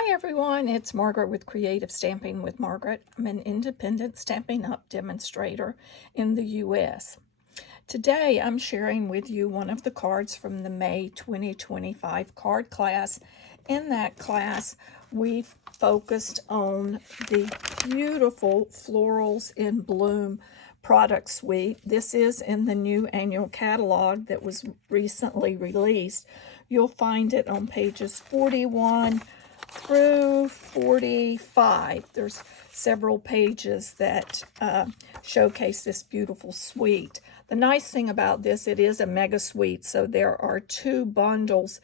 Hi everyone, it's Margaret with Creative Stamping with Margaret. I'm an independent Stampin' Up demonstrator in the US. Today I'm sharing with you one of the cards from the May 2025 card class. In that class, we've focused on the beautiful Florals in Bloom product suite. This is in the new annual catalog that was recently released. You'll find it on pages 41 through 45. There's several pages that showcase this beautiful suite. The nice thing about this, it is a mega suite, so there are 2 bundles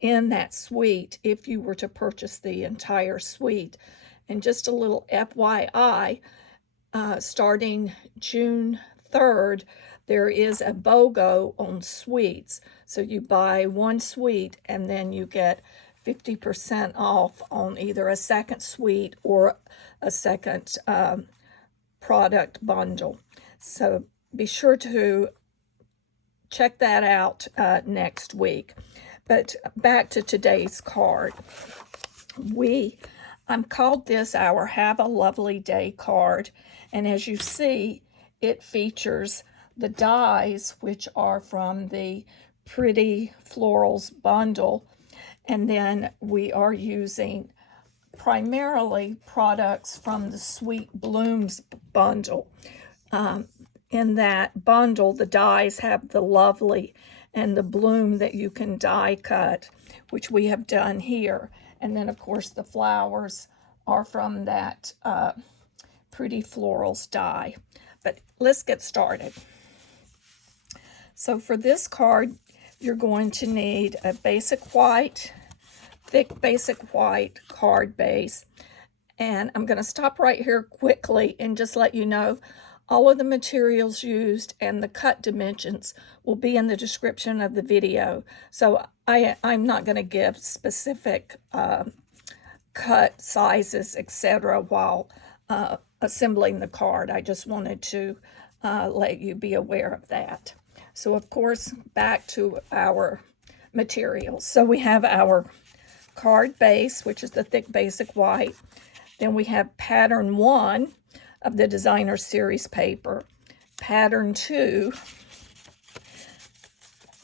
in that suite if you were to purchase the entire suite. And just a little FYI, starting June 3rd, there is a BOGO on suites. So you buy one suite and then you get 50% off on either a second suite or a second product bundle. So be sure to check that out next week. But back to today's card. I'm called this our Have a Lovely Day card. And as you see, it features the dies, which are from the Pretty Florals bundle. And then we are using primarily products from the Sweet Blooms bundle. In that bundle, the dies have the lovely and the bloom that you can die cut, which we have done here. And then, of course, the flowers are from that Pretty Florals die. But let's get started. So for this card, you're going to need a basic white, thick basic white card base. And I'm going to stop right here quickly and just let you know all of the materials used and the cut dimensions will be in the description of the video. So I'm not going to give specific cut sizes, etc. while assembling the card. I just wanted to let you be aware of that. So of course, back to our materials. So we have our card base, which is the thick basic white. Then we have pattern 1 of the designer series paper, pattern 2.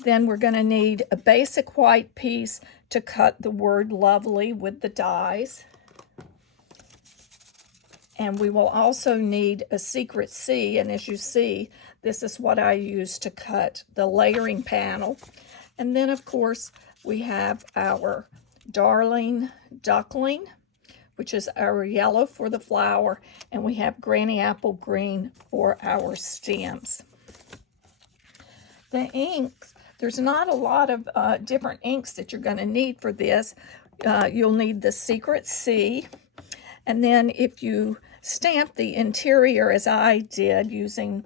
Then we're going to need a basic white piece to cut the word lovely with the dies. And we will also need a secret C, and as you see, this is what I use to cut the layering panel. And then, of course, we have our Darling Duckling, which is our yellow for the flower, and we have Granny Apple Green for our stems. The inks, there's not a lot of different inks that you're going to need for this. You'll need the Secret C, and then if you stamp the interior as I did using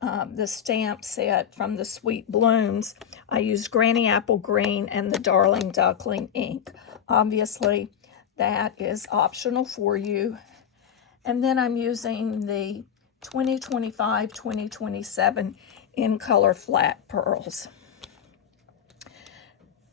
the stamp set from the Sweet Blooms, I used Granny Apple Green and the Darling Duckling ink. Obviously, that is optional for you. And then I'm using the 2025-2027 in color flat pearls.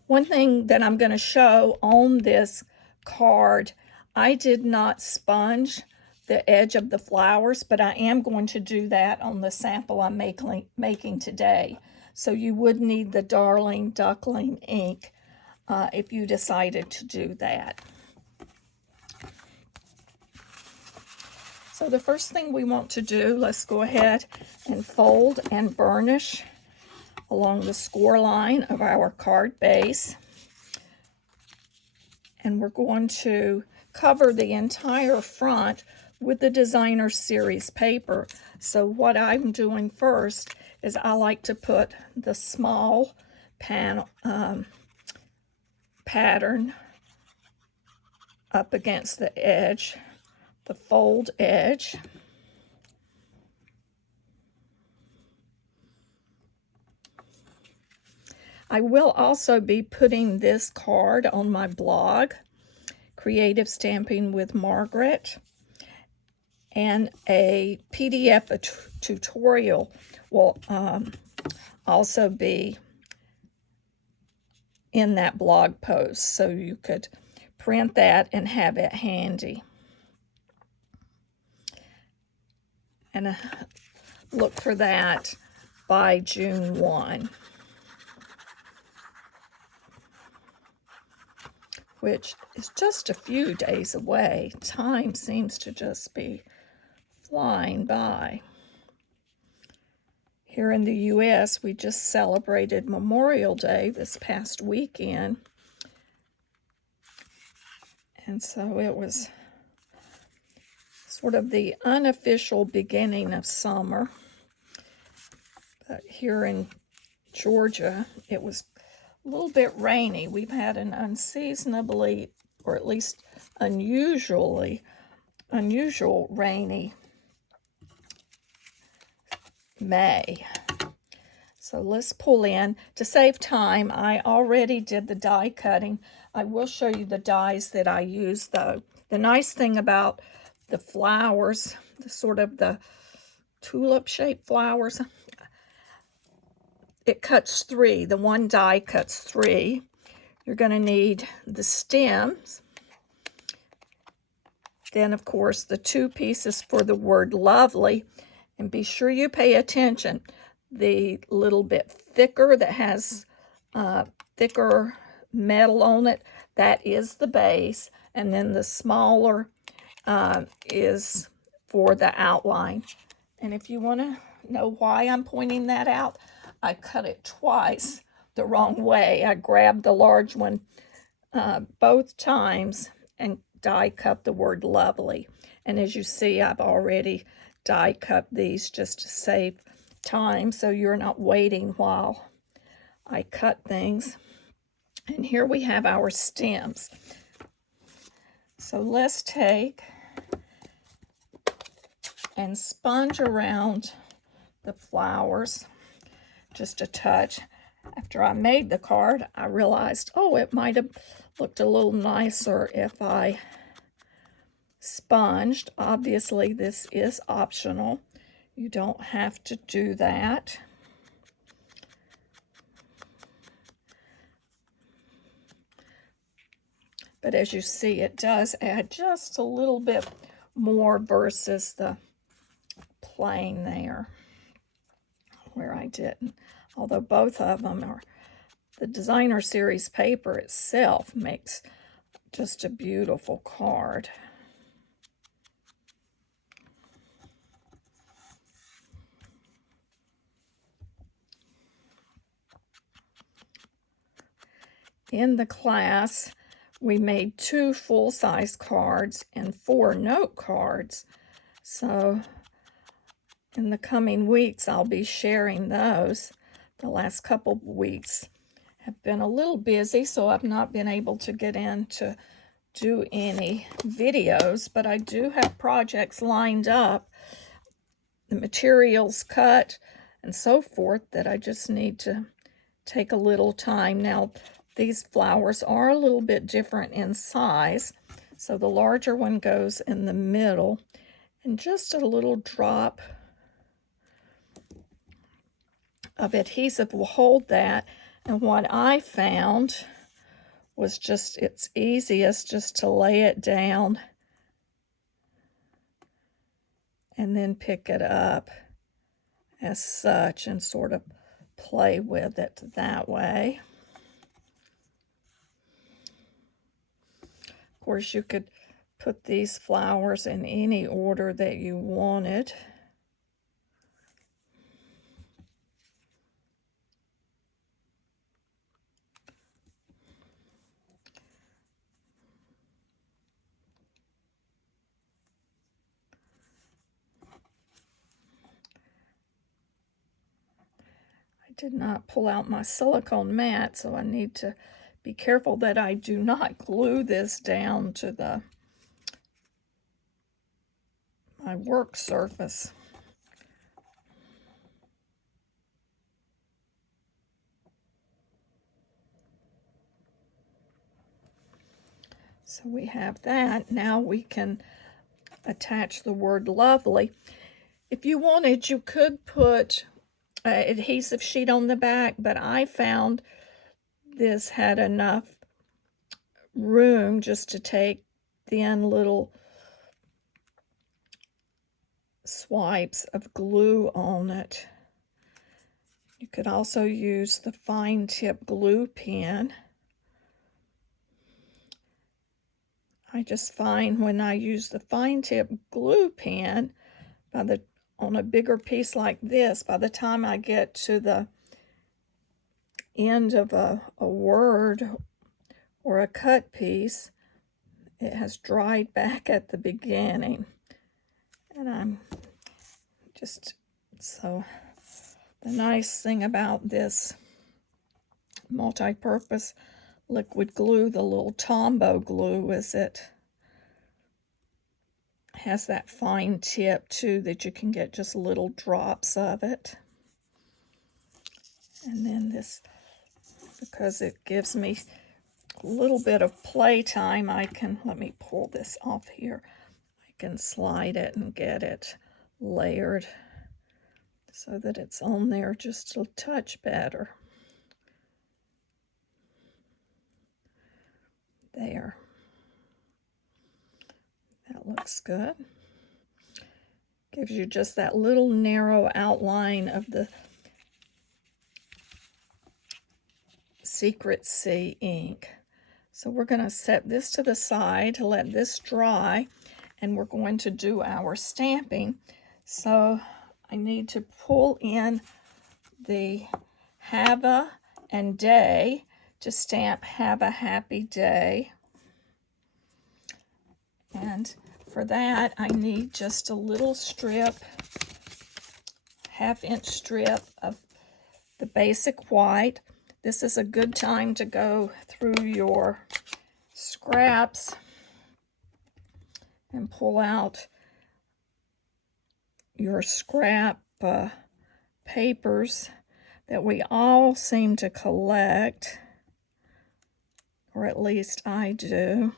One thing that I'm going to show on this card, I did not sponge the edge of the flowers, but I am going to do that on the sample I'm making today. So you would need the Darling Duckling ink if you decided to do that. So the first thing we want to do, let's go ahead and fold and burnish along the score line of our card base. And we're going to cover the entire front with the designer series paper. So what I'm doing first is I like to put the small panel pattern up against the edge, the fold edge. I will also be putting this card on my blog, Creative Stamping with Margaret, and a PDF tutorial will also be in that blog post, so you could print that and have it handy. And look for that by June 1, which is just a few days away. Time seems to just be flying by. Here in the U.S., we just celebrated Memorial Day this past weekend. And so it was sort of the unofficial beginning of summer. But here in Georgia, it was a little bit rainy. We've had an unseasonably, or at least unusual rainy May. So let's pull in. To save time, I already did the die cutting. I will show you the dies that I use, though. The nice thing about the flowers, the sort of the tulip-shaped flowers, it cuts 3. The one die cuts 3. You're going to need the stems. Then, of course, the 2 pieces for the word lovely. And be sure you pay attention. The little bit thicker that has thicker metal on it, that is the base. And then the smaller is for the outline. And if you want to know why I'm pointing that out, I cut it twice the wrong way. I grabbed the large one both times and die cut the word lovely. And as you see, I've already die cut these just to save time, so you're not waiting while I cut things. And here we have our stems. So let's take and sponge around the flowers just a touch. After I made the card, I realized, oh, it might have looked a little nicer if I sponged. Obviously, this is optional. You don't have to do that. But as you see, it does add just a little bit more versus the plain there, where I didn't. Although both of them are, the designer series paper itself makes just a beautiful card. In the class, we made 2 full-size cards and 4 note cards. So in the coming weeks, I'll be sharing those. The last couple of weeks have been a little busy, so I've not been able to get in to do any videos, but I do have projects lined up, the materials cut and so forth, that I just need to take a little time. Now, these flowers are a little bit different in size, so the larger one goes in the middle, and just a little drop of adhesive will hold that. And what I found was just, it's easiest just to lay it down and then pick it up as such and sort of play with it that way. Of course, you could put these flowers in any order that you wanted. I did not pull out my silicone mat, so I need to be careful that I do not glue this down to my work surface. So we have that. Now we can attach the word lovely. If you wanted, you could put an adhesive sheet on the back, but I found this had enough room just to take thin little swipes of glue on it. You could also use the fine tip glue pen. I just find when I use the fine tip glue pen, on a bigger piece like this, by the time I get to the end of a word or a cut piece, it has dried back at the beginning. And I'm just, so the nice thing about this multi-purpose liquid glue, the little Tombow glue, is it has that fine tip too that you can get just little drops of it. And then this, because it gives me a little bit of playtime, I can, let me pull this off here. I can slide it and get it layered so that it's on there just a touch better. There. That looks good. Gives you just that little narrow outline of the Secret Sea ink. So we're going to set this to the side to let this dry, and we're going to do our stamping. So I need to pull in the have a and day to stamp have a happy day. And for that, I need just a little strip, half-inch strip of the Basic White. This is a good time to go through your scraps and pull out your scrap papers that we all seem to collect, or at least I do.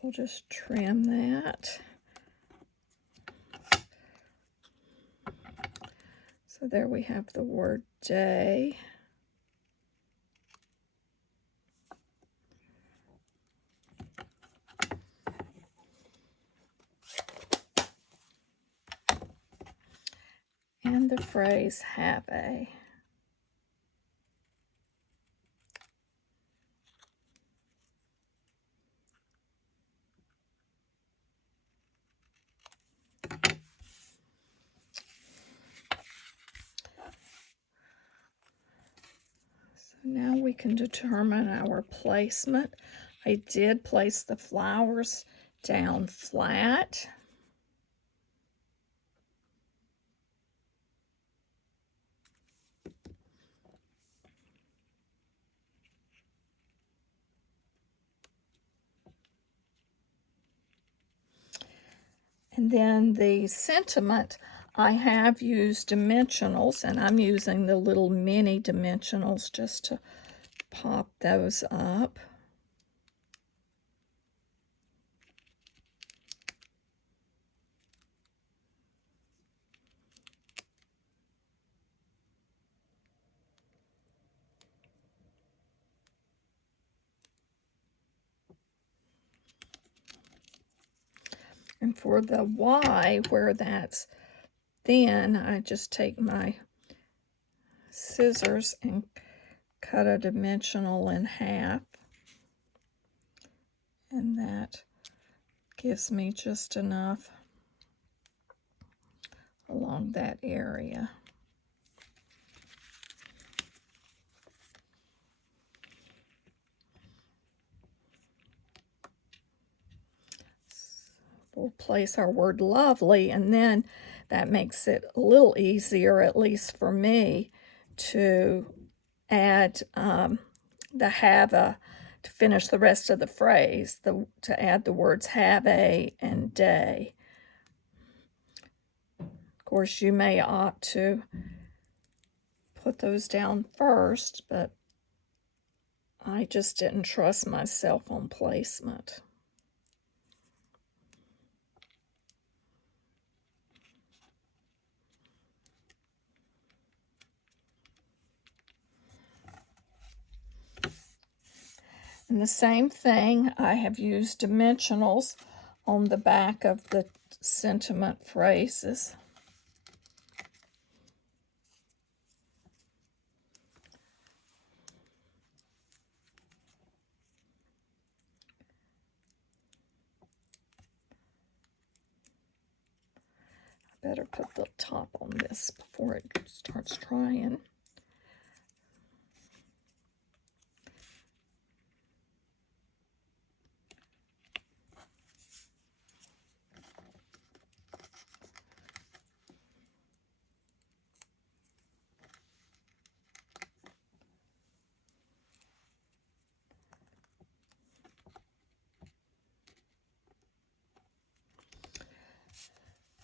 We'll just trim that. So there we have the word day. And the phrase have a. Now we can determine our placement. I did place the flowers down flat. And then the sentiment, I have used dimensionals, and I'm using the little mini dimensionals just to pop those up. And for the Y, where that's thin, I just take my scissors and cut a dimensional in half. And that gives me just enough along that area. We'll place our word lovely, and then that makes it a little easier, at least for me, to add the have a, to finish the rest of the phrase, to add the words have a and day. Of course, you may opt to put those down first, but I just didn't trust myself on placement. And the same thing, I have used dimensionals on the back of the sentiment phrases. I better put the top on this before it starts drying.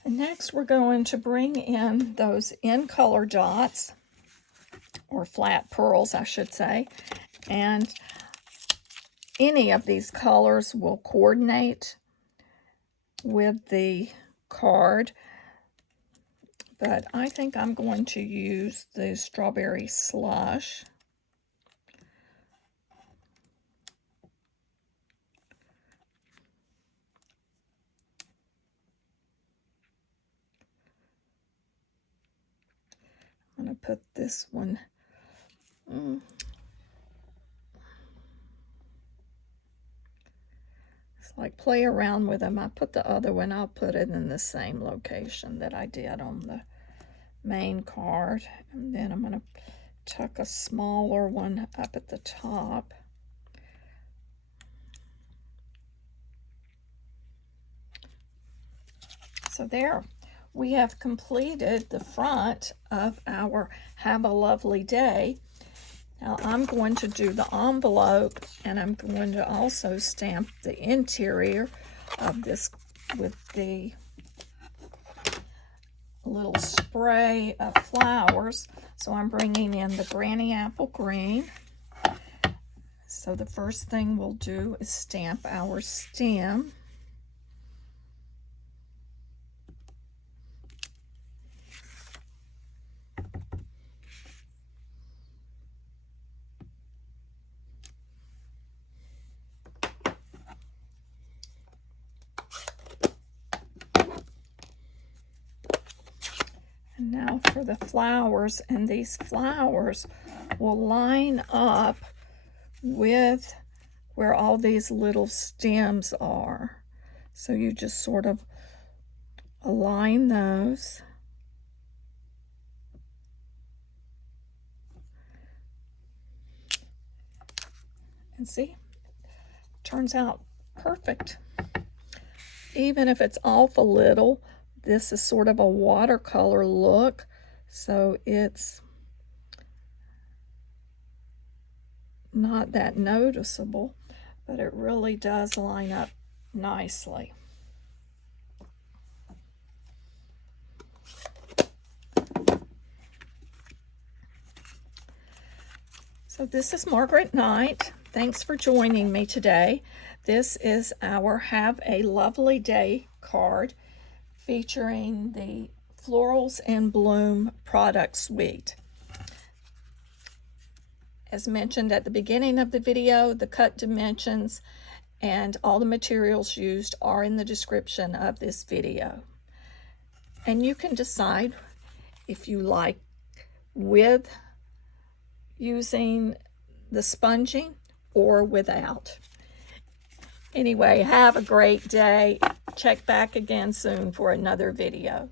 And next we're going to bring in those in color dots, or flat pearls I should say, and any of these colors will coordinate with the card, but I think I'm going to use the strawberry slush. I'm going to put this one, it's like play around with them. I put the other one, I'll put it in the same location that I did on the main card. And then I'm going to tuck a smaller one up at the top. So there, we have completed the front of our Have a Lovely Day. Now I'm going to do the envelope, and I'm going to also stamp the interior of this with the little spray of flowers. So I'm bringing in the Granny Apple Green. So the first thing we'll do is stamp our stem. And now for the flowers, and these flowers will line up with where all these little stems are. So you just sort of align those. And see, turns out perfect. Even if it's off a little, this is sort of a watercolor look, so it's not that noticeable, but it really does line up nicely. So this is Margaret Knight. Thanks for joining me today. This is our Have a Lovely Day card featuring the Florals and Bloom product suite. As mentioned at the beginning of the video, the cut dimensions and all the materials used are in the description of this video. And you can decide if you like with using the sponging or without. Anyway, have a great day. Check back again soon for another video.